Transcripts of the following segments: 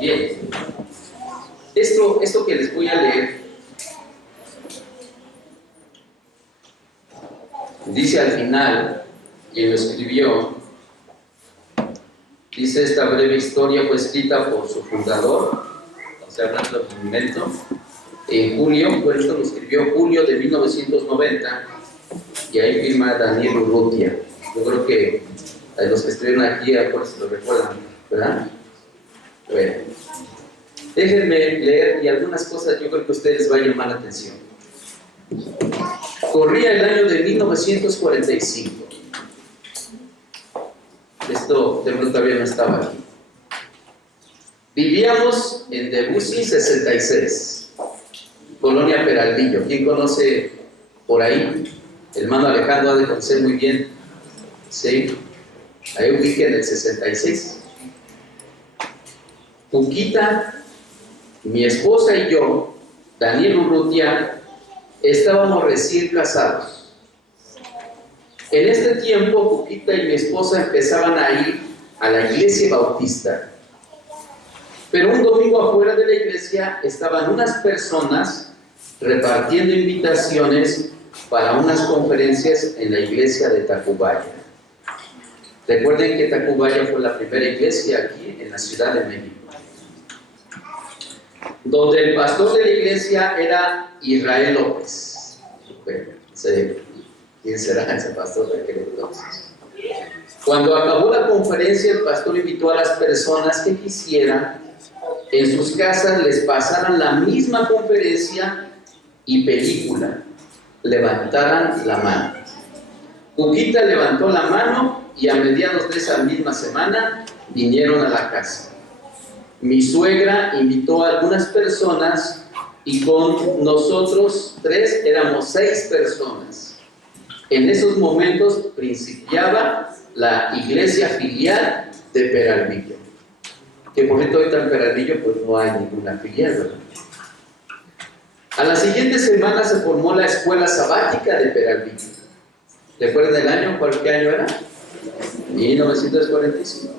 Bien, esto que les voy a leer dice al final, quien lo escribió, dice: esta breve historia fue escrita por su fundador, o sea, hablando del movimiento, en julio, por esto lo escribió julio de 1990, y ahí firma Daniel Urrutia. Yo creo que los que estuvieron aquí, a por si lo recuerdan, ¿verdad? Bueno, déjenme leer, y algunas cosas yo creo que a ustedes va a llamar la atención. Corría el año de 1945. Esto de pronto todavía no estaba aquí. Vivíamos en Debussy 66, Colonia Peralvillo. ¿Quién conoce por ahí? El hermano Alejandro ha de conocer muy bien. ¿Sí? Ahí ubica en el 66. Cuquita, mi esposa y yo, Daniel Urrutia, estábamos recién casados. En este tiempo, Cuquita y mi esposa empezaban a ir a la iglesia bautista. Pero un domingo afuera de la iglesia estaban unas personas repartiendo invitaciones para unas conferencias en la iglesia de Tacubaya. Recuerden que Tacubaya fue la primera iglesia aquí en la Ciudad de México, donde el pastor de la iglesia era Israel López. Bueno, ¿quién será ese pastor de aquel entonces? Cuando acabó la conferencia, el pastor invitó a las personas que quisieran en sus casas les pasaran la misma conferencia y película, levantaran la mano. Cuquita levantó la mano y a mediados de esa misma semana vinieron a la casa. Mi suegra invitó a algunas personas y con nosotros 3 éramos 6 personas. En esos momentos principiaba la iglesia filial de Peralvillo. Que por cierto ahorita en Peralvillo pues no hay ninguna filial, ¿verdad? A la siguiente semana se formó la escuela sabática de Peralvillo. ¿Recuerdan el año? ¿Qué año era? 1945.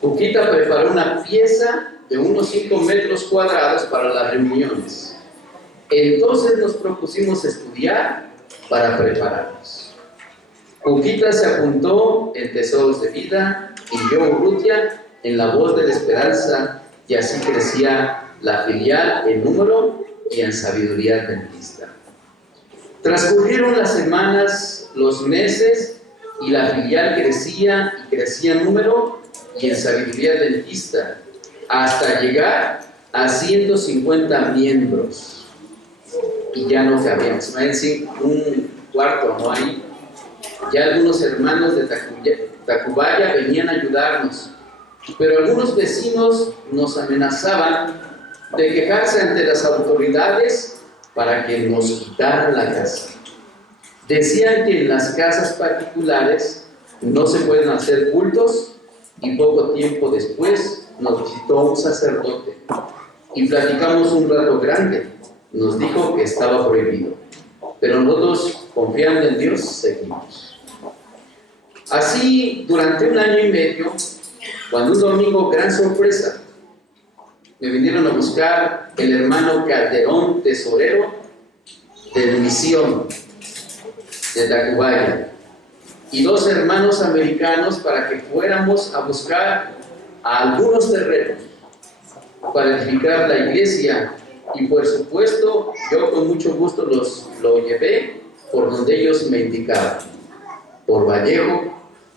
Cuquita preparó una pieza de unos 5 metros cuadrados para las reuniones. Entonces nos propusimos estudiar para prepararnos. Cuquita se apuntó en Tesoros de Vida y yo, Urrutia, en La Voz de la Esperanza, y así crecía la filial en número y en sabiduría adventista. Transcurrieron las semanas, los meses, y la filial crecía y crecía en número y en sabiduría adventista, hasta llegar a 150 miembros. Y ya no cabíamos. Imagínense un cuarto, ¿no? Ahí. Ya algunos hermanos de Tacubaya venían a ayudarnos, pero algunos vecinos nos amenazaban de quejarse ante las autoridades para que nos quitaran la casa. Decían que en las casas particulares no se pueden hacer cultos, y poco tiempo después nos visitó un sacerdote y platicamos un rato grande. Nos dijo que estaba prohibido, pero nosotros, confiando en Dios, seguimos. Así, durante 1 año y medio, cuando un domingo, gran sorpresa, me vinieron a buscar el hermano Calderón, tesorero de Misión de Tacubaya, y 2 hermanos americanos para que fuéramos a buscar a algunos terrenos para edificar la iglesia. Y por supuesto, yo con mucho gusto lo llevé por donde ellos me indicaban, por Vallejo,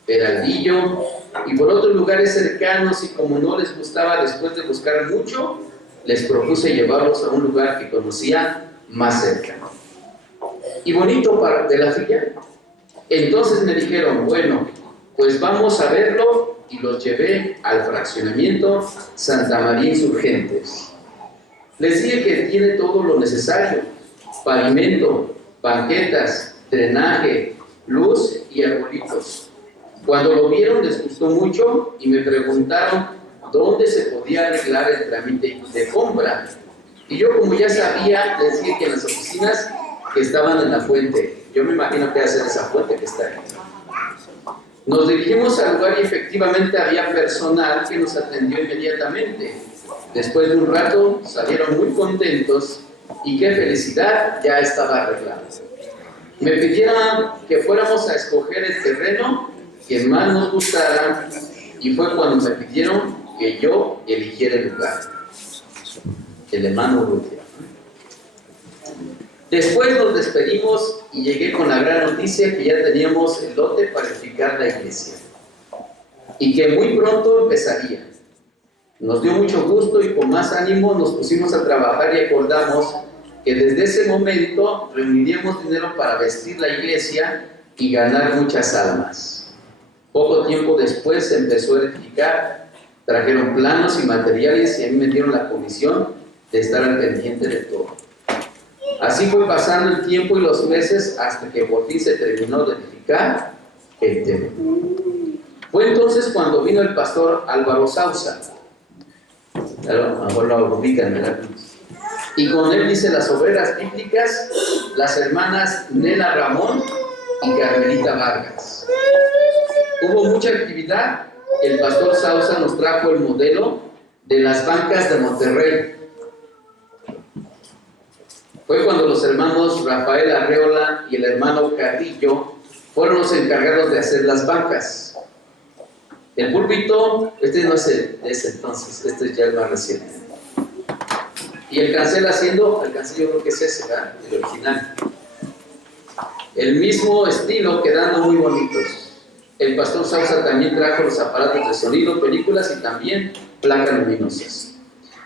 Peralvillo y por otros lugares cercanos, y como no les gustaba después de buscar mucho, les propuse llevarlos a un lugar que conocía más cerca y bonito de la filial. Entonces me dijeron, bueno, pues vamos a verlo, y los llevé al fraccionamiento Santa María Insurgentes. Les dije que tiene todo lo necesario: pavimento, banquetas, drenaje, luz y arbolitos. Cuando lo vieron les gustó mucho y me preguntaron dónde se podía arreglar el trámite de compra. Y yo, como ya sabía, les dije que en las oficinas que estaban en la fuente, yo me imagino que va a ser esa fuente que está ahí. Nos dirigimos al lugar y efectivamente había personal que nos atendió inmediatamente. Después de un rato salieron muy contentos y qué felicidad, ya estaba arreglado. Me pidieron que fuéramos a escoger el terreno que más nos gustara y fue cuando me pidieron que yo eligiera el lugar. El hermano Rutia. Después nos despedimos y llegué con la gran noticia que ya teníamos el lote para edificar la iglesia y que muy pronto empezaría. Nos dio mucho gusto y con más ánimo nos pusimos a trabajar y acordamos que desde ese momento reuniríamos dinero para vestir la iglesia y ganar muchas almas. Poco tiempo después se empezó a edificar, trajeron planos y materiales y a mí me dieron la comisión de estar al pendiente de todo. Así fue pasando el tiempo y los meses hasta que por fin se terminó de edificar el templo. Fue entonces cuando vino el pastor Álvaro Sausa. Ahora lo ubican, ¿verdad? Y con él dice las obreras bíblicas, las hermanas Nela Ramón y Carmelita Vargas. Hubo mucha actividad. El pastor Sausa nos trajo el modelo de las bancas de Monterrey. Fue cuando los hermanos Rafael Arreola y el hermano Carrillo fueron los encargados de hacer las bancas. El púlpito, este no es de ese entonces, este ya es más reciente. Y el cancel yo creo que es ese, ¿verdad? El original. El mismo estilo, quedando muy bonitos. El pastor Sausa también trajo los aparatos de sonido, películas y también placas luminosas.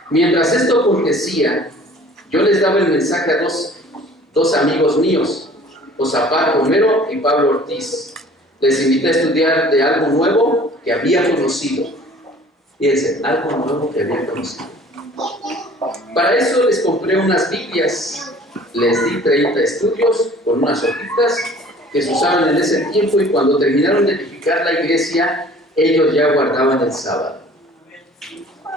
Mientras esto acontecía, yo les daba el mensaje a dos amigos míos, Josafat Romero y Pablo Ortiz. Les invité a estudiar de algo nuevo que había conocido. Fíjense, algo nuevo que había conocido. Para eso les compré unas Biblias. Les di 30 estudios con unas hojitas que se usaban en ese tiempo y cuando terminaron de edificar la iglesia, ellos ya guardaban el sábado.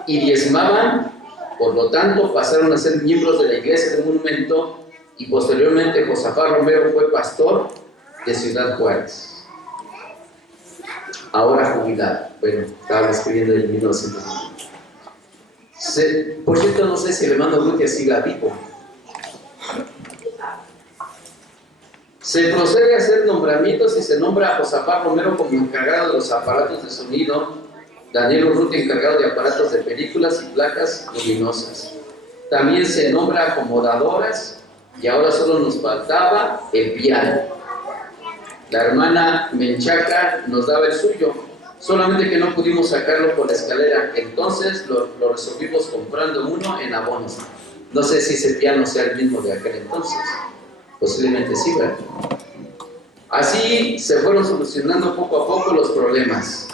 Y diezmaban. Por lo tanto, pasaron a ser miembros de la iglesia de un momento y posteriormente Josafat Romero fue pastor de Ciudad Juárez. Ahora jubilado. Bueno, estaba escribiendo en 1990. Por cierto, no sé si el hermano Rutia siga vivo. Se procede a hacer nombramientos y se nombra a Josafat Romero como encargado de los aparatos de sonido, Daniel Urrutia encargado de aparatos de películas y placas luminosas. También se nombra acomodadoras y ahora solo nos faltaba el piano. La hermana Menchaca nos daba el suyo, solamente que no pudimos sacarlo por la escalera, entonces lo resolvimos comprando uno en abonos. No sé si ese piano sea el mismo de aquel entonces, posiblemente sí, ¿verdad? Así se fueron solucionando poco a poco los problemas.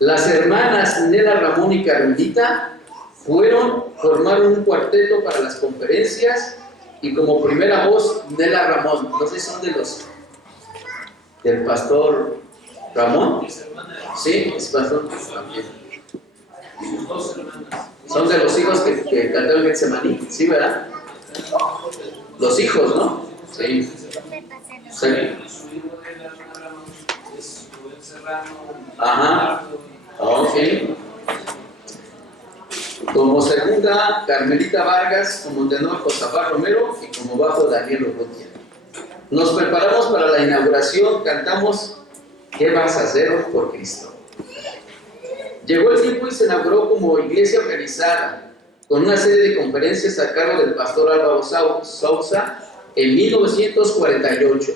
Las hermanas Nela Ramón y Carmelita formaron un cuarteto para las conferencias y como primera voz Nela Ramón. No sé si son del pastor Ramón. Sí, es pastor también. Son de los hijos que cantaron Getsemaní, ¿sí, verdad? Los hijos, ¿no? Sí. Sí. Ajá. Ok. Como segunda, Carmelita Vargas, como tenor Josafat Romero y como bajo Daniel Urrutia. Nos preparamos para la inauguración, cantamos ¿Qué vas a hacer por Cristo? Llegó el tiempo y se inauguró como iglesia organizada, con una serie de conferencias a cargo del pastor Álvaro Sausa en 1948,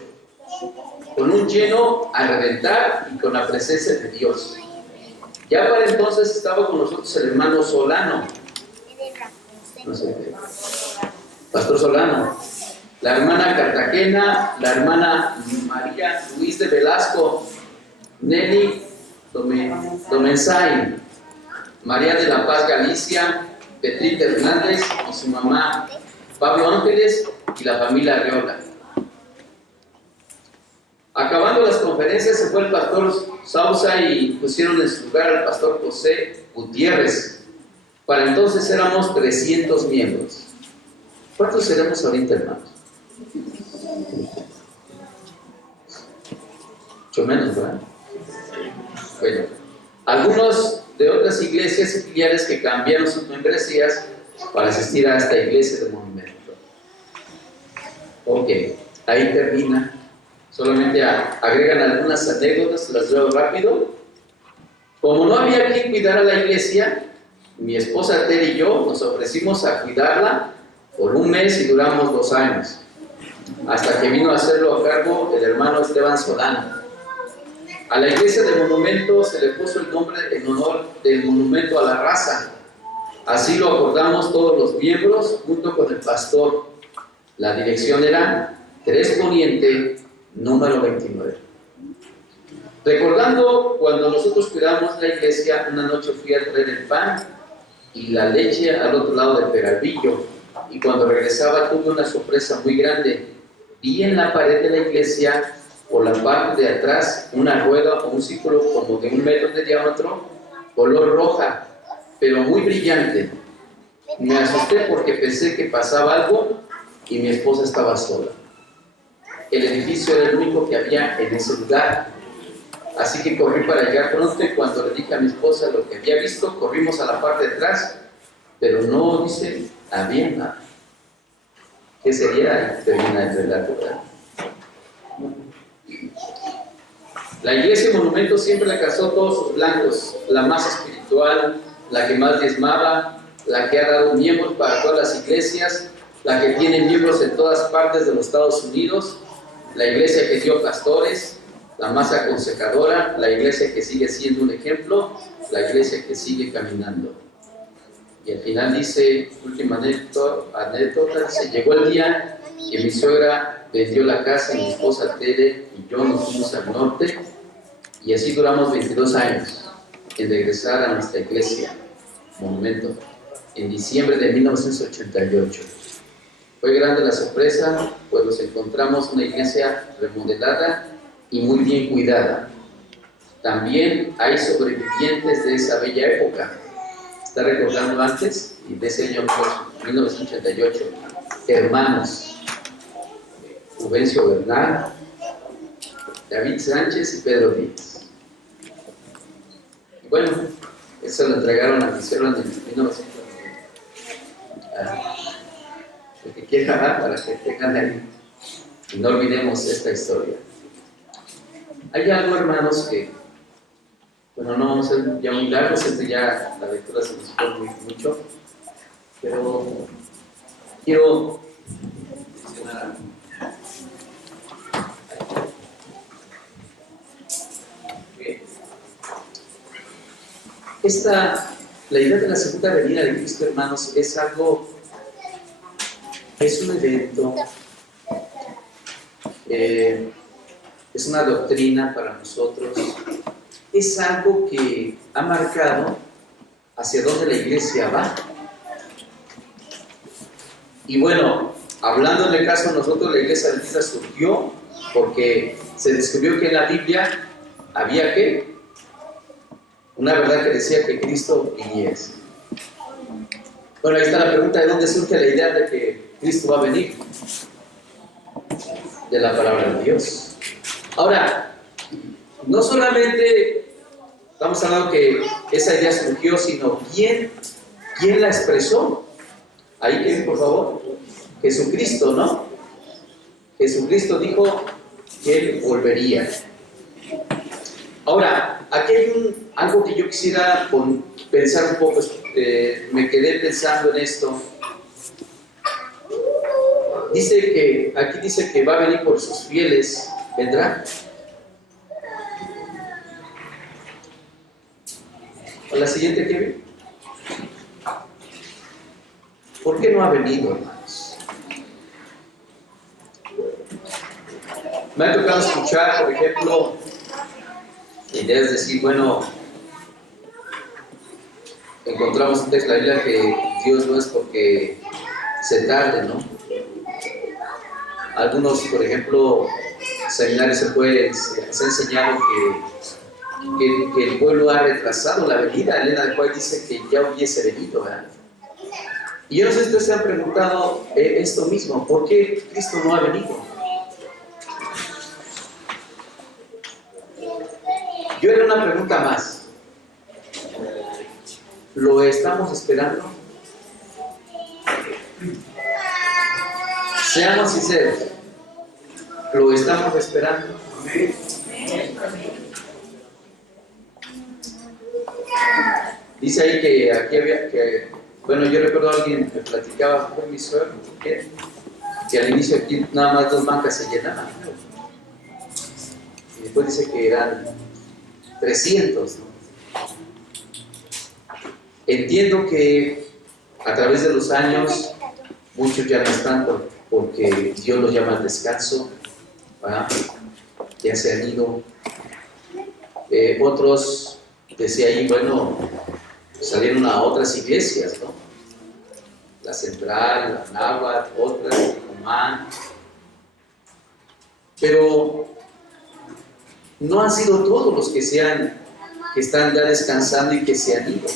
con un lleno a reventar y con la presencia de Dios. Ya para entonces estaba con nosotros el hermano Solano, no sé, pastor Solano, la hermana Cartagena, la hermana María Luis de Velasco, Nelly Domensay, María de la Paz Galicia, Petrita Hernández y su mamá Pablo Ángeles y la familia Arreola. Acabando las conferencias se fue el pastor Sausa y pusieron en su lugar al pastor José Gutiérrez. Para entonces éramos 300 miembros. ¿Cuántos seremos ahorita, hermanos? Mucho menos, ¿verdad? Bueno, algunos de otras iglesias y filiales que cambiaron sus membresías para asistir a esta iglesia de Monumento. Ok, ahí termina. Solamente agregan algunas anécdotas, las leo rápido. Como no había quien cuidara la iglesia, mi esposa Ted y yo nos ofrecimos a cuidarla por un mes y duramos 2 años, hasta que vino a hacerlo a cargo el hermano Esteban Solano. A la iglesia del monumento se le puso el nombre en honor del monumento a la raza. Así lo acordamos todos los miembros junto con el pastor. La dirección era 3 Poniente, número 29. Recordando cuando nosotros cuidamos la iglesia, una noche fui a traer el pan y la leche al otro lado del peralvillo, y cuando regresaba tuve una sorpresa muy grande. Vi en la pared de la iglesia, por la parte de atrás, una rueda o un círculo como de 1 metro de diámetro, color roja, pero muy brillante. Me asusté porque pensé que pasaba algo y mi esposa estaba sola. El edificio era el único que había en ese lugar. Así que corrí para llegar pronto, y cuando le dije a mi esposa lo que había visto, corrimos a la parte de atrás, pero no dice, había nada. ¿Qué sería? Termina el relato, ¿verdad? La iglesia Monumento siempre alcanzó todos sus blancos, la más espiritual, la que más diezmaba, la que ha dado miembros para todas las iglesias, la que tiene miembros en todas partes de los Estados Unidos, la iglesia que dio pastores, la más aconsejadora, la iglesia que sigue siendo un ejemplo, la iglesia que sigue caminando. Y al final dice, última anécdota, dice, llegó el día que mi suegra vendió la casa y mi esposa Tere y yo nos fuimos al norte, y así duramos 22 años en regresar a nuestra iglesia, Monumento, en diciembre de 1988. Fue grande la sorpresa, pues nos encontramos una iglesia remodelada y muy bien cuidada. También hay sobrevivientes de esa bella época. Está recordando antes, y de ese año 1988, hermanos Juvencio Bernal, David Sánchez y Pedro Díaz. Y bueno, eso lo entregaron a Gisela en 1990. El que quiera dar para que tengan ahí y no olvidemos esta historia. Hay algo, hermanos, que, bueno, no vamos a ser ya muy largos, ya la lectura se nos fue mucho, pero quiero mencionar algo. La idea de la segunda venida de Cristo, hermanos, es algo, es un evento, es una doctrina para nosotros, es algo que ha marcado hacia dónde la iglesia va. Y bueno, hablando en el caso de nosotros, la iglesia adventista surgió porque se descubrió que en la Biblia había ¿qué? Una verdad que decía que Cristo viniese. Bueno, ahí está la pregunta: ¿de dónde surge la idea de que Cristo va a venir? De la palabra de Dios. Ahora, no solamente estamos hablando que esa idea surgió, sino ¿quién la expresó? Ahí que por favor, Jesucristo, ¿no? Jesucristo dijo que Él volvería. Ahora, aquí hay algo que yo quisiera pensar un poco, me quedé pensando en esto. Aquí dice que va a venir por sus fieles, ¿vendrá? ¿O la siguiente, Kevin? ¿Por qué no ha venido, hermanos? Me ha tocado escuchar, por ejemplo, ideas de decir, bueno, encontramos en texto de la Biblia que Dios no es porque se tarde, ¿no? Algunos, por ejemplo, seminarios se ha enseñado que el pueblo ha retrasado la venida. Elena de White dice que ya hubiese venido, ¿verdad? Y yo no sé si ustedes se han preguntado esto mismo, ¿por qué Cristo no ha venido? Yo haré una pregunta más. ¿Lo estamos esperando? Seamos sinceros. ¿Lo estamos esperando? Dice ahí que aquí había que, bueno, yo recuerdo a alguien me platicaba, fue mi suegro, que al inicio aquí nada más 2 bancas se llenaban. Y después dice que eran 300, ¿no? Entiendo que a través de los años muchos ya no están porque Dios los llama al descanso, ¿verdad? Ya se han ido. Otros, decía ahí, bueno, salieron a otras iglesias, ¿no? La Central, la Náhuatl, otras, Román. Pero no han sido todos los que están ya descansando y que se han ido.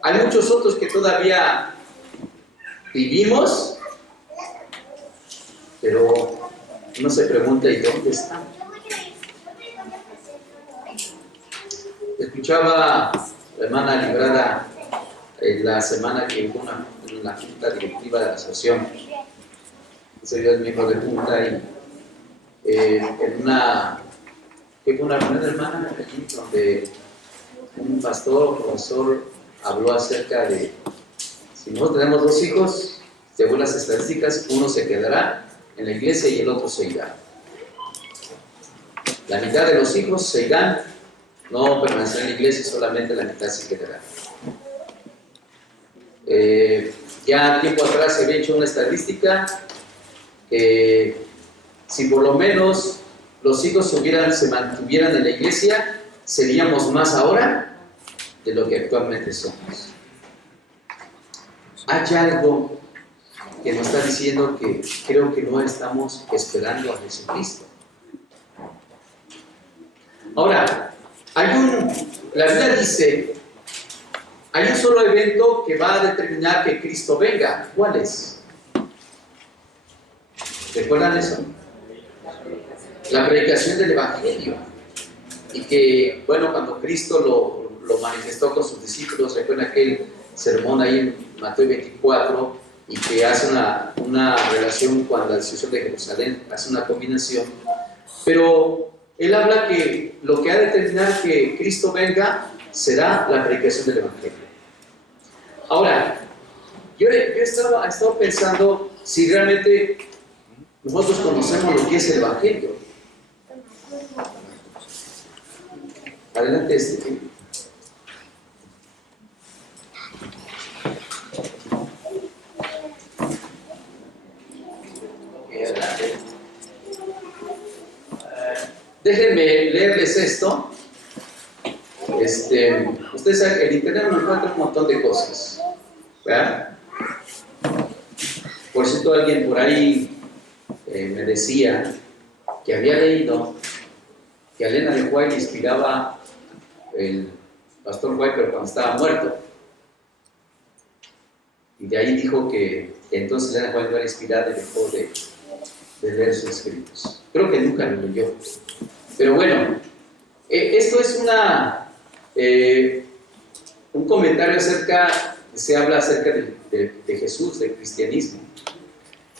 Hay muchos otros que todavía vivimos, pero uno se pregunta, ¿y dónde están? Escuchaba la hermana Librada la semana que hubo en la junta directiva de la asociación. Ese día es miembro de junta y en una reunión de hermana allí donde un pastor, profesor, habló acerca de si nosotros tenemos 2 hijos, según las estadísticas, uno se quedará en la iglesia y el otro se irá. La mitad de los hijos se irán, no permanecerán en la iglesia, solamente la mitad se quedará. Ya tiempo atrás se había hecho una estadística que si por lo menos los hijos se mantuvieran en la iglesia, seríamos más ahora de lo que actualmente somos. Hay algo que nos está diciendo que creo que no estamos esperando a Jesucristo. Ahora, la Biblia dice, hay un solo evento que va a determinar que Cristo venga. ¿Cuál es? ¿Recuerdan eso? La predicación del Evangelio. Y que, bueno, cuando Cristo lo manifestó con sus discípulos, recuerdan aquel sermón ahí en Mateo 24, y que hace una relación con la destrucción de Jerusalén, hace una combinación. Pero él habla que lo que ha de determinar que Cristo venga será la predicación del Evangelio. Ahora, yo he estado pensando si realmente nosotros conocemos lo que es el Evangelio. Adelante, adelante. Déjenme leerles esto. Ustedes saben, en internet me encuentran un montón de cosas, ¿verdad? Por cierto, alguien por ahí me decía que había leído que a Elena de White inspiraba el pastor White, pero cuando estaba muerto. Y de ahí dijo que entonces Elena White no era inspirada y dejó de leer sus escritos. Creo que nunca lo leyó. Pero bueno, esto es un comentario se habla acerca de Jesús, del cristianismo.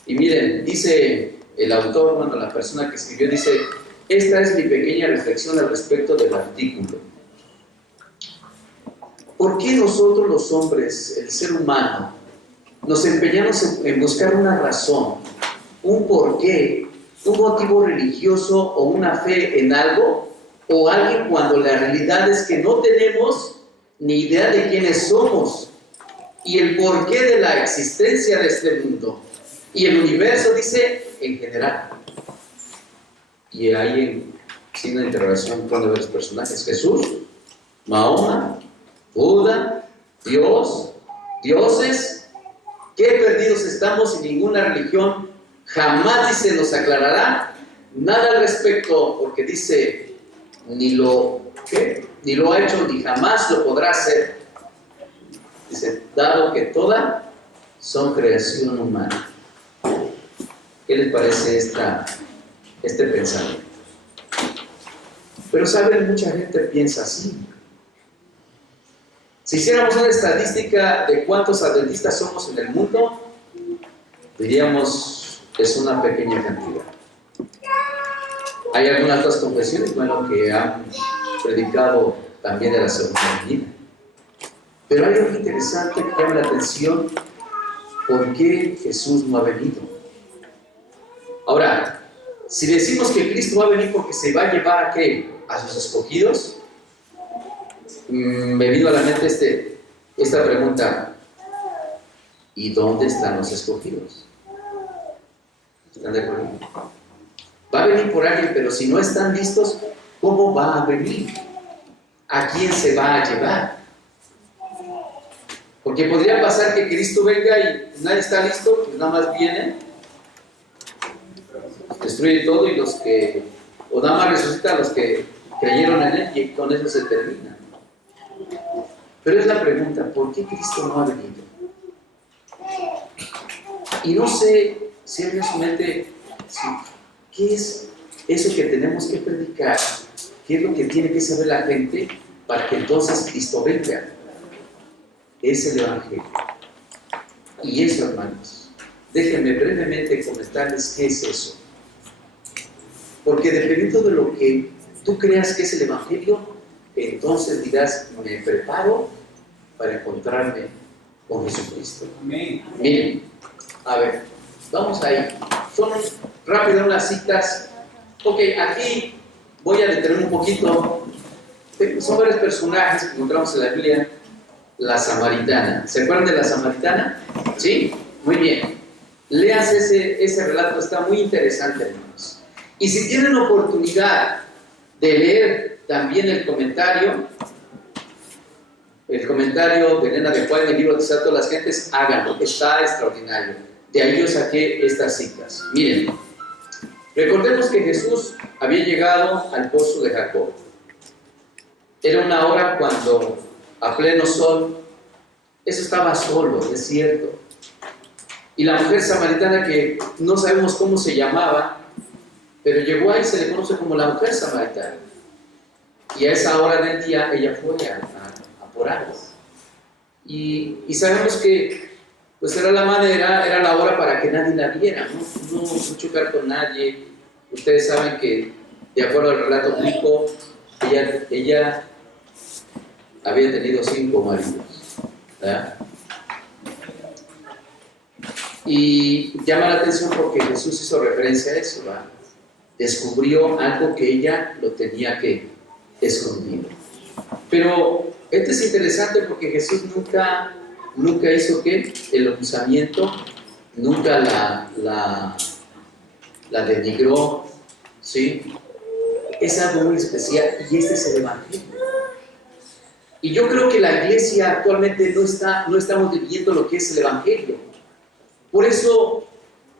Y miren, dice el autor, bueno, la persona que escribió, dice: esta es mi pequeña reflexión al respecto del artículo. ¿Por qué nosotros los hombres, el ser humano, nos empeñamos en buscar una razón, un porqué, un motivo religioso o una fe en algo o alguien, cuando la realidad es que no tenemos ni idea de quiénes somos y el porqué de la existencia de este mundo y el universo, dice, en general? Y ahí en signo de interrogación pone varios personajes: Jesús, Mahoma, Buda, Dios, dioses. Qué perdidos estamos, y ninguna religión jamás, dice, nos aclarará nada al respecto, porque dice, ni lo ha hecho ni jamás lo podrá hacer. Dice, dado que toda son creación humana. ¿Qué les parece este pensamiento? Pero saben, mucha gente piensa así. Si hiciéramos una estadística de cuántos adventistas somos en el mundo, diríamos, es una pequeña cantidad. Hay algunas otras confesiones, bueno, que han predicado también de la segunda venida. Pero hay algo interesante que llama la atención: ¿por qué Jesús no ha venido? Ahora, si decimos que Cristo va a venir porque se va a llevar ¿a qué? A sus escogidos, me vino a la mente esta pregunta: ¿y dónde están los escogidos? ¿Están de acuerdo? Va a venir por alguien, pero si no están listos, ¿cómo va a venir? ¿A quién se va a llevar? Porque podría pasar que Cristo venga y nadie está listo, pues nada más viene, destruye todo, y o nada más resucita a los que creyeron en Él, y con eso se termina. Pero es la pregunta: ¿por qué Cristo no ha venido? Y no sé si hay en su mente, ¿qué es eso que tenemos que predicar? ¿Qué es lo que tiene que saber la gente para que entonces Cristo venga? Es el Evangelio. Y eso, hermanos, déjenme brevemente comentarles qué es eso. Porque dependiendo de lo que tú creas que es el Evangelio, entonces dirás: me preparo para encontrarme con Jesucristo. Amén. Miren, a ver, vamos ahí. Son rápidas unas citas. Ok, aquí voy a detener un poquito. Son varios personajes que encontramos en la Biblia. La samaritana. ¿Se acuerdan de la samaritana? ¿Sí? Muy bien. Léanse ese relato, está muy interesante, hermanos. Y si tienen oportunidad de leer también el comentario de Elena de Juan en el libro de Santo las Gentes, háganlo, está extraordinario. De ahí yo saqué estas citas. Miren, recordemos que Jesús había llegado al pozo de Jacob. Era una hora cuando, a pleno sol, eso estaba solo, desierto. Y la mujer samaritana, que no sabemos cómo se llamaba, pero llegó ahí, se le conoce como la mujer samaritana. Y a esa hora del día ella fue a por agua. Y sabemos que pues era la manera, era la hora para que nadie la viera, no chocar con nadie. Ustedes saben que, de acuerdo al relato bíblico, ella había tenido 5 maridos, ¿verdad? Y llama la atención porque Jesús hizo referencia a eso, ¿verdad? Descubrió algo que ella lo tenía que escondido. Pero esto es interesante porque Jesús nunca hizo ¿qué? El acusamiento, nunca la denigró, ¿sí? Es algo muy especial, y este es el Evangelio. Y yo creo que la iglesia actualmente no estamos viviendo lo que es el Evangelio. Por eso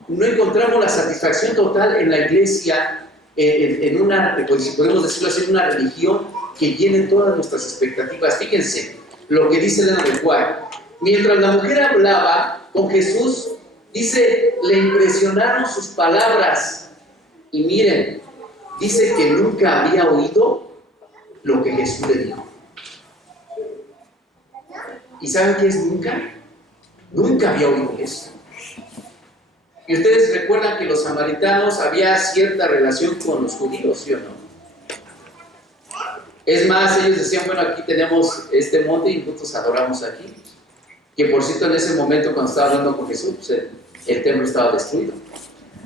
no encontramos la satisfacción total en la iglesia, en una, pues, si podemos decirlo así, en una religión que llene todas nuestras expectativas. Fíjense lo que dice Elena de Juan. Mientras la mujer hablaba con Jesús, dice, le impresionaron sus palabras. Y miren, dice que nunca había oído lo que Jesús le dijo. ¿Y saben qué es nunca? Nunca había oído eso. Y ustedes recuerdan que los samaritanos había cierta relación con los judíos, ¿sí o no? Es más, ellos decían, bueno, aquí tenemos este monte y nosotros adoramos aquí. Que por cierto, en ese momento cuando estaba hablando con Jesús, pues el templo estaba destruido.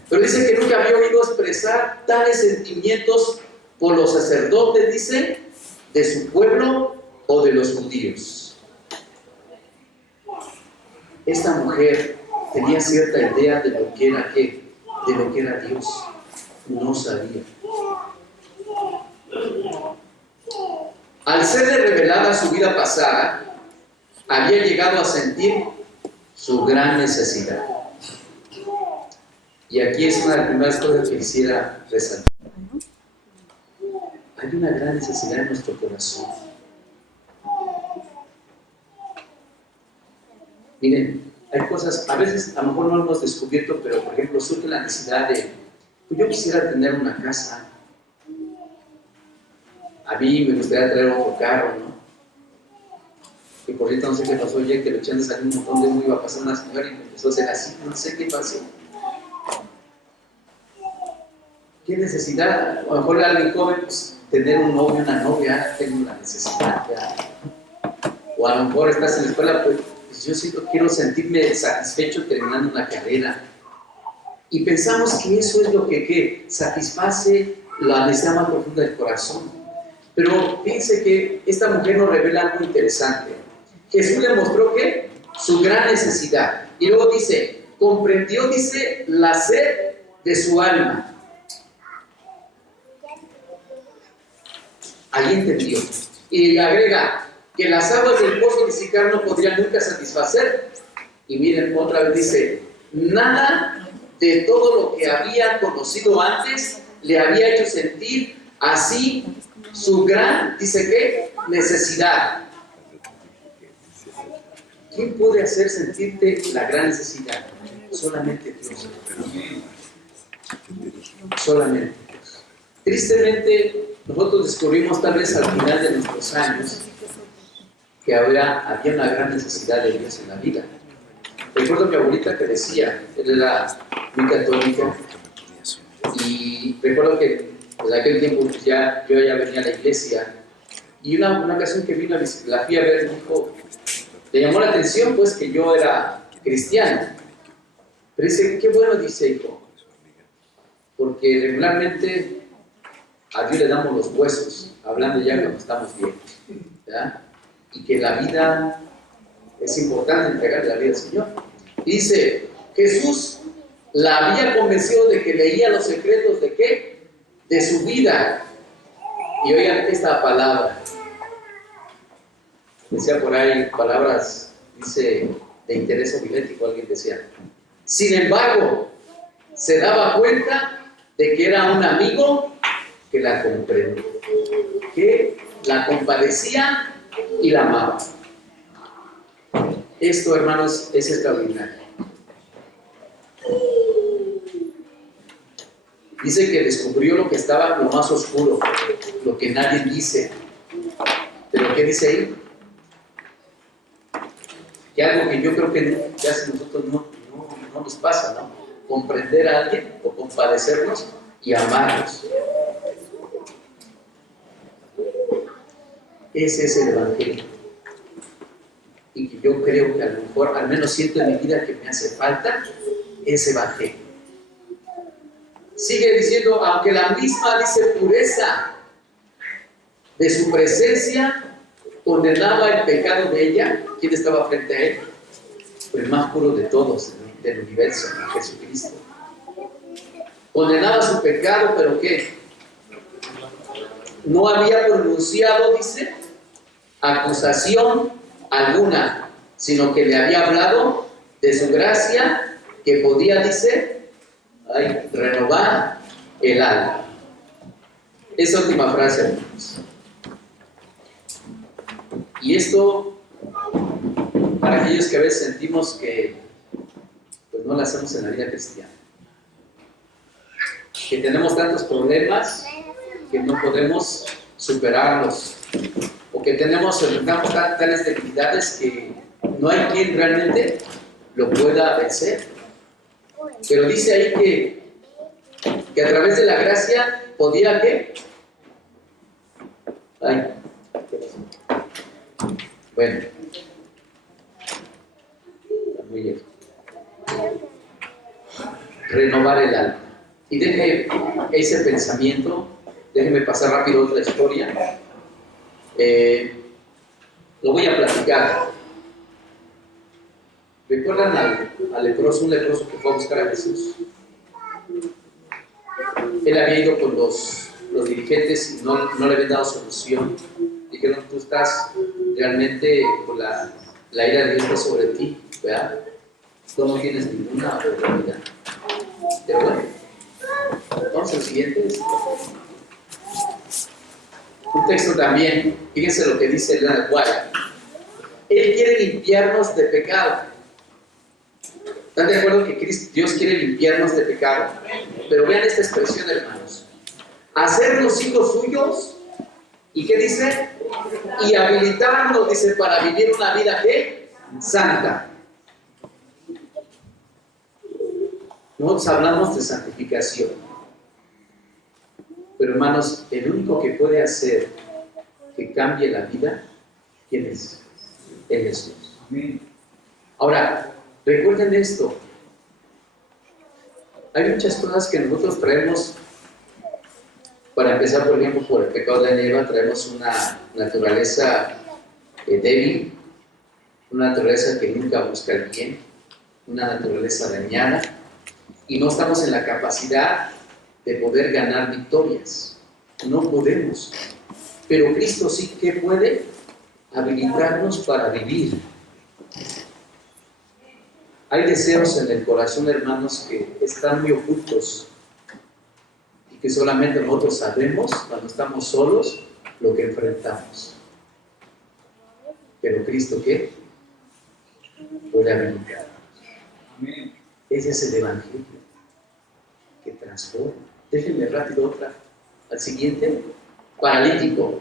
Pero dice que nunca había oído expresar tales sentimientos por los sacerdotes, dice, de su pueblo o de los judíos. Esta mujer tenía cierta idea de lo que era ¿qué? De lo que era Dios. No sabía. Al ser revelada su vida pasada, había llegado a sentir su gran necesidad. Y aquí es una de las primeras cosas que quisiera resaltar. Hay una gran necesidad en nuestro corazón. Miren, hay cosas, a veces a lo mejor no lo hemos descubierto, pero por ejemplo surge la necesidad de, pues yo quisiera tener una casa, a mí me gustaría traer otro carro, ¿no? Que por cierto no sé qué pasó, ya que lo eché de salir un montón de humo, iba a pasar una señora y me empezó a hacer así, no sé qué pasó. ¿Qué necesidad? A lo mejor alguien joven, pues tener un novio, una novia, tengo una necesidad, ¿ya? O a lo mejor estás en la escuela, pues yo siento, quiero sentirme satisfecho terminando una carrera. Y pensamos que eso es lo que satisface la necesidad más profunda del corazón. Pero fíjense que esta mujer nos revela algo interesante. Jesús le mostró que su gran necesidad. Y luego dice, comprendió, dice, la sed de su alma. Ahí entendió. Y agrega que las aguas del pozo de Sicar no podrían nunca satisfacer. Y miren, otra vez dice, nada de todo lo que había conocido antes le había hecho sentir así su gran, dice qué, necesidad. ¿Quién puede hacer sentirte la gran necesidad? Solamente Dios. Solamente Dios. Tristemente, nosotros descubrimos tal vez al final de nuestros años que había una gran necesidad de Dios en la vida. Recuerdo a mi abuelita que decía, él era muy católica, y recuerdo que en aquel tiempo yo ya venía a la iglesia, y una ocasión que vino, la fui a ver, dijo, le llamó la atención pues que yo era cristiano, pero dice, qué bueno, dice, hijo, porque regularmente a Dios le damos los huesos, hablando ya cuando estamos viejos, ¿ya? Y que la vida es importante entregarle la vida al Señor. Dice, Jesús la había convencido de que leía los secretos de ¿qué? De su vida. Y oigan esta palabra. Decía por ahí palabras, dice, de interés homilético, alguien decía. Sin embargo, se daba cuenta de que era un amigo que la comprendía, que la compadecía y la amaba. Esto, hermanos, es extraordinario. Dice que descubrió lo que estaba lo más oscuro, lo que nadie dice. ¿Pero qué dice ahí? Que algo que yo creo que a nosotros no nos pasa, ¿no? Comprender a alguien o compadecernos y amarlos. Ese es el Evangelio. Y que yo creo que a lo mejor, al menos siento en mi vida que me hace falta ese Evangelio. Sigue diciendo, aunque la misma, dice, pureza de su presencia condenaba el pecado de ella. ¿Quién estaba frente a él? El más puro de todos, del universo, Jesucristo. Condenaba su pecado, pero ¿qué? No había pronunciado, dice, acusación alguna, sino que le había hablado de su gracia que podía, dice, renovar el alma. Esa última frase, hermanos. Y esto, para aquellos que a veces sentimos que pues no lo hacemos en la vida cristiana, que tenemos tantos problemas que no podemos superarlos, o que tenemos tales debilidades que no hay quien realmente lo pueda vencer. Pero dice ahí que a través de la gracia podía ¿qué? Bueno, muy bien. Renovar el alma. Y deje ese pensamiento, déjeme pasar rápido otra historia. Lo voy a platicar. ¿Recuerdan al leproso, un leproso que fue a buscar a Jesús? Él había ido con los dirigentes y no le habían dado solución. Dijeron, tú estás realmente con la ira de Dios está sobre ti, ¿verdad? Tú no tienes ninguna oportunidad. Pero bueno, entonces el siguiente es un texto también. Fíjense lo que dice Elena White. Él quiere limpiarnos de pecado. ¿Están de acuerdo que Dios quiere limpiarnos de pecado? Pero vean esta expresión, hermanos. Hacernos hijos suyos, ¿y qué dice? Y habilitarnos, dice, para vivir una vida ¿qué? Santa. Nosotros hablamos de santificación. Pero hermanos, el único que puede hacer que cambie la vida, ¿quién es? Él es Dios. Ahora, recuerden esto. Hay muchas cosas que nosotros traemos. Para empezar, por ejemplo, por el pecado de Eva, traemos una naturaleza débil, una naturaleza que nunca busca el bien, una naturaleza dañada, y no estamos en la capacidad de poder ganar victorias. No podemos. Pero Cristo sí que puede habilitarnos para vivir. Hay deseos en el corazón, hermanos, que están muy ocultos y que solamente nosotros sabemos, cuando estamos solos, lo que enfrentamos. Pero Cristo, ¿qué? Puede habilitarnos. Ese es el Evangelio que transforma. Déjenme rápido otra. Al siguiente, paralítico.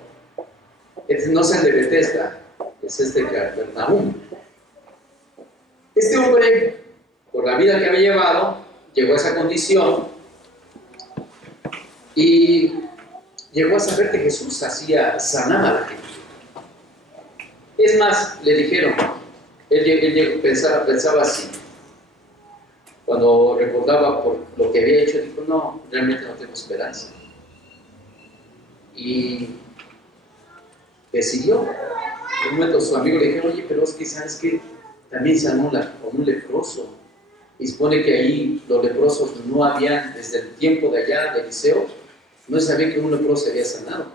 Este no es el de Bethesda, es este de Capernaum. Este hombre, por la vida que había llevado, llegó a esa condición y llegó a saber que Jesús sanaba a la gente. Es más, le dijeron, él pensaba así. Cuando recordaba por lo que había hecho, dijo, no, realmente no tengo esperanza. Y decidió. En un momento su amigo le dijo, oye, pero es que sabes que también sanó con un leproso. Y supone que ahí los leprosos no habían, desde el tiempo de allá, de Eliseo, no se sabía que un leproso había sanado.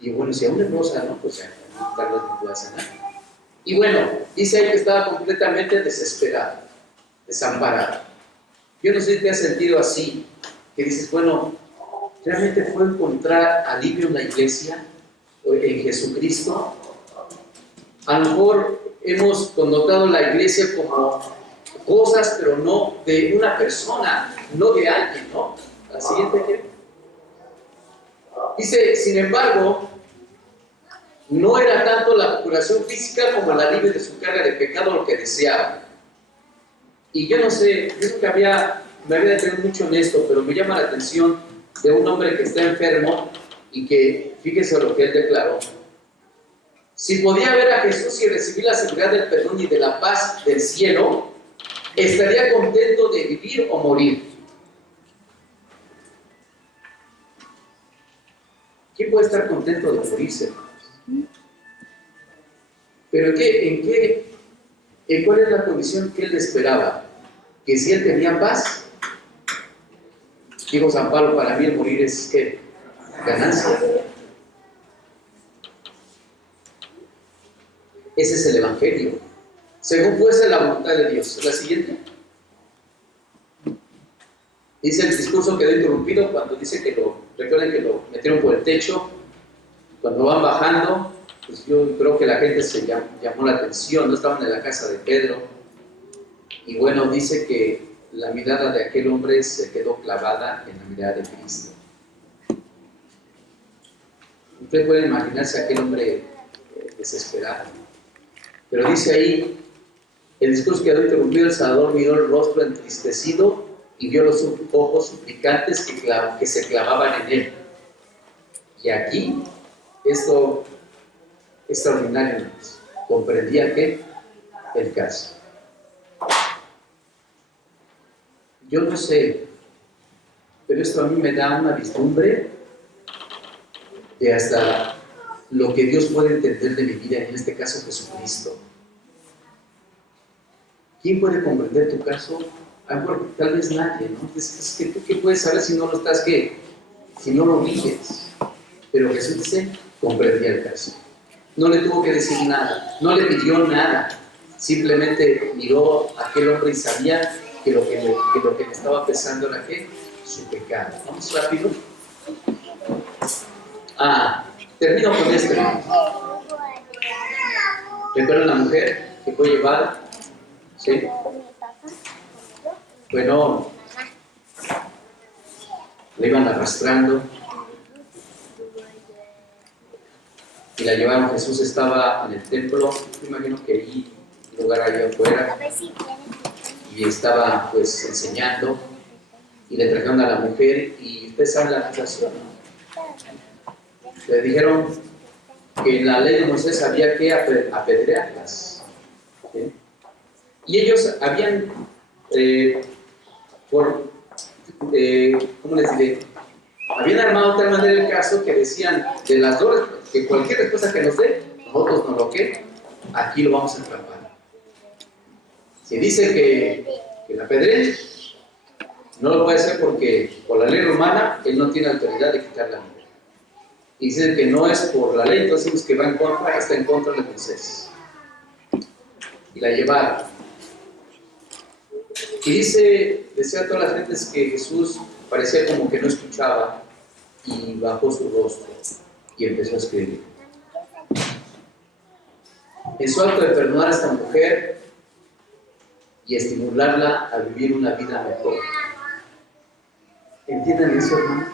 Y bueno, si a un leproso sanó, pues ya, tal vez no pueda sanar. Y bueno, dice ahí que estaba completamente desesperado, desamparado. Yo no sé si te has sentido así, que dices, bueno, ¿realmente puedo encontrar alivio en la iglesia, en Jesucristo? A lo mejor hemos connotado la iglesia como cosas, pero no de una persona, no de alguien, ¿no? La siguiente ejemplo. Dice, sin embargo, no era tanto la curación física como el alivio de su carga de pecado lo que deseaba. Y yo no sé, yo nunca me había detenido mucho en esto, pero me llama la atención de un hombre que está enfermo y que, fíjese lo que él declaró. Si podía ver a Jesús y recibir la seguridad del perdón y de la paz del cielo, estaría contento de vivir o morir. ¿Quién puede estar contento de morirse? Pero ¿cuál es la condición que él esperaba? Que si él tenía paz, dijo San Pablo, para mí el morir es ¿qué? Ganancia. Ese es el Evangelio. Según fuese la voluntad de Dios. La siguiente. Dice el discurso quedó interrumpido cuando dice que recuerden que lo metieron por el techo. Cuando van bajando, pues yo creo que la gente se llamó la atención. No estaban en la casa de Pedro. Y bueno, dice que la mirada de aquel hombre se quedó clavada en la mirada de Cristo. Ustedes pueden imaginarse a aquel hombre desesperado. Pero dice ahí, el discurso quedó interrumpido, el Salvador miró el rostro entristecido y vio los ojos suplicantes que se clavaban en él. Y aquí, esto extraordinario, comprendía que el caso. Yo no sé, pero esto a mí me da una vislumbre de hasta lo que Dios puede entender de mi vida, en este caso Jesucristo. ¿Quién puede comprender tu caso? Tal vez nadie, ¿no? Es que tú qué puedes saber si no lo estás, ¿qué? Si no lo vives. Pero Jesús dice, comprendía el caso. No le tuvo que decir nada, no le pidió nada. Simplemente miró a aquel hombre y sabía que lo que le estaba pesando era ¿qué? Su pecado. Vamos rápido. Termino con esto. ¿Recuerdan la mujer que fue llevada? ¿Sí? Bueno, la iban arrastrando y la llevaron. Jesús estaba en el templo, me imagino que ahí, un lugar allá afuera, y estaba pues enseñando, y le trajeron a la mujer, y usted sabe la acusación, ¿no? Le dijeron que en la ley de Moisés había que apedrearlas, ¿sí? Y ellos habían, ¿cómo les diré? Habían armado de tal manera el caso que decían, de las dos, que cualquier respuesta que nos dé, nosotros no lo que, aquí lo vamos a entrampar. Si dice que la apedreen, no lo puede hacer porque por la ley romana él no tiene autoridad de quitar la vida. Y dice que no es por la ley, entonces decimos que va en contra, está en contra de Moisés. Y la llevaron. Y decía a todas las gentes que Jesús parecía como que no escuchaba y bajó su rostro y empezó a escribir. En su acto de perdonar a esta mujer y estimularla a vivir una vida mejor. ¿Entienden eso, hermano?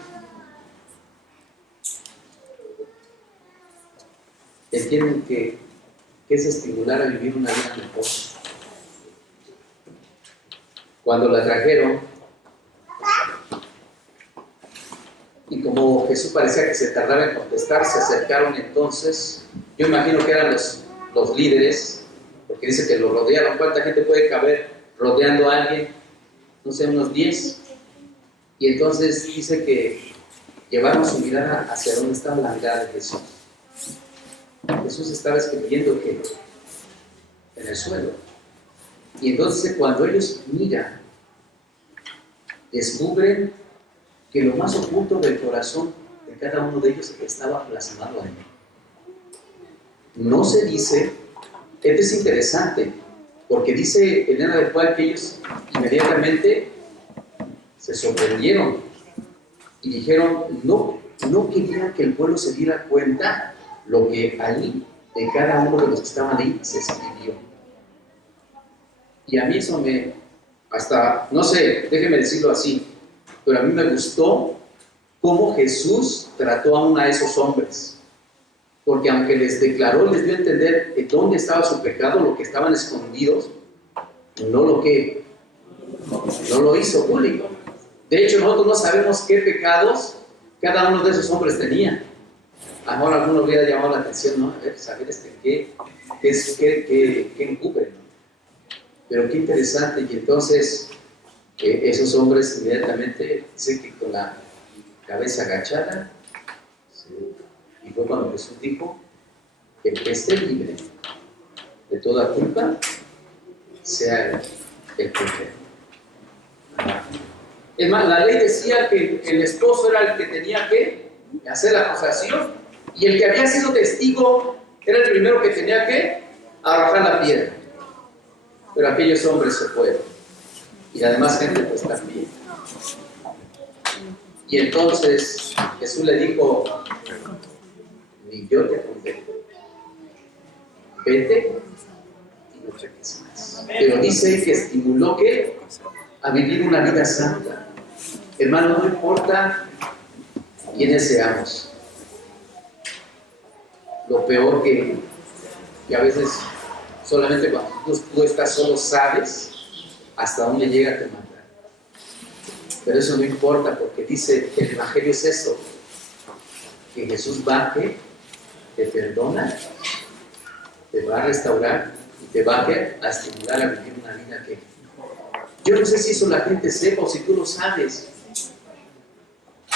¿Entienden que es estimular a vivir una vida mejor? Cuando la trajeron, y como Jesús parecía que se tardaba en contestar, se acercaron entonces, yo imagino que eran los líderes, porque dice que lo rodearon. ¿Cuánta gente puede caber rodeando a alguien? No sé, unos 10. Y entonces dice que llevaron su mirada hacia donde estaba la mirada de Jesús. Jesús estaba escribiendo que en el suelo. Y entonces cuando ellos miran, descubren que lo más oculto del corazón de cada uno de ellos estaba plasmado ahí. No se dice, esto es interesante, porque dice Elena de Juan que ellos inmediatamente se sorprendieron y dijeron, no querían que el pueblo se diera cuenta lo que allí, de cada uno de los que estaban ahí, se escribió. Y a mí eso hasta, no sé, déjenme decirlo así, pero a mí me gustó cómo Jesús trató aún a esos hombres. Porque aunque les declaró, les dio a entender de dónde estaba su pecado, lo que estaban escondidos, no lo hizo público. De hecho, nosotros no sabemos qué pecados cada uno de esos hombres tenía. A lo mejor algunos hubiera llamado la atención, ¿no? A ver, saber qué encubre, ¿no? Pero qué interesante. Y entonces esos hombres inmediatamente dicen que con la cabeza agachada, ¿sí? Y fue cuando Jesús dijo que el que esté libre de toda culpa sea el primero. Es más, la ley decía que el esposo era el que tenía que hacer la acusación y el que había sido testigo era el primero que tenía que arrojar la piedra. Pero aquellos hombres se fueron y la demás gente pues también. Y entonces Jesús le dijo, ni yo te condeno, vete y no peques más. Pero dice que estimuló que a vivir una vida santa. Hermano, no importa quiénes seamos. Lo peor que a veces solamente cuando tú estás solo sabes hasta dónde llega tu maldad. Pero eso no importa, porque dice que el Evangelio es eso, que Jesús baje, te perdona, te va a restaurar y te va a estimular a vivir una vida que... Yo no sé si eso la gente sepa o si tú lo sabes,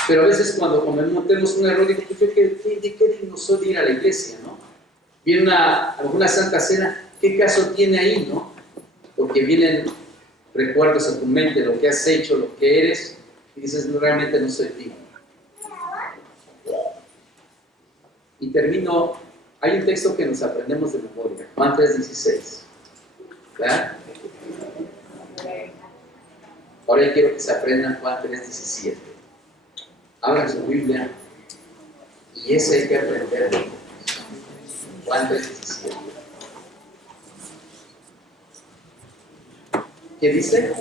pero a veces cuando cometemos un error, digo, ¿de qué digno soy de ir a la iglesia, no? Viene alguna santa cena, ¿qué caso tiene ahí, no? Porque vienen recuerdos a tu mente, lo que has hecho, lo que eres, y dices, no, realmente no soy digno. Y termino, hay un texto que nos aprendemos de memoria, Juan 3:16, ¿verdad? Ahora quiero que se aprendan Juan 3:17. Abran su Biblia y ese hay que aprender. Juan 3:17. ¿Qué dice?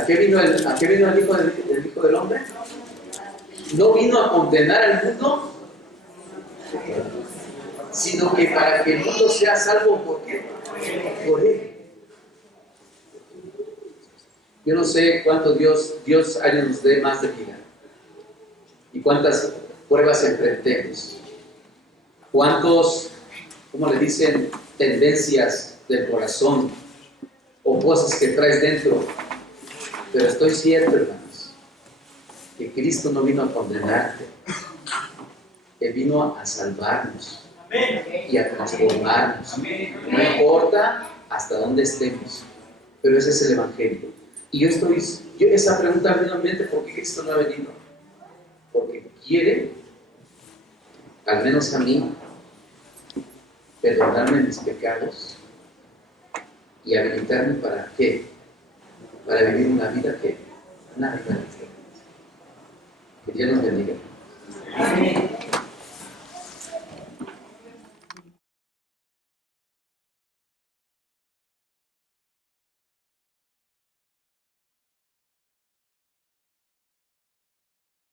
¿A qué vino el Hijo del Hombre? No vino a condenar al mundo, sino que para que el mundo sea salvo. ¿Por qué? Por Él. Yo no sé cuánto Dios años nos dé más de vida y cuántas pruebas enfrentemos, cuántos, ¿cómo le dicen?, tendencias del corazón o cosas que traes dentro. Pero estoy cierto, hermanos, que Cristo no vino a condenarte, Él vino a salvarnos y a transformarnos. No importa hasta dónde estemos, pero ese es el Evangelio. Y esa pregunta vino a mi mente: ¿por qué Cristo no ha venido? Porque quiere, al menos a mí, perdonarme mis pecados y habilitarme ¿para qué? Para vivir una vida que, una vida diferente. Que Dios nos bendiga. Amén.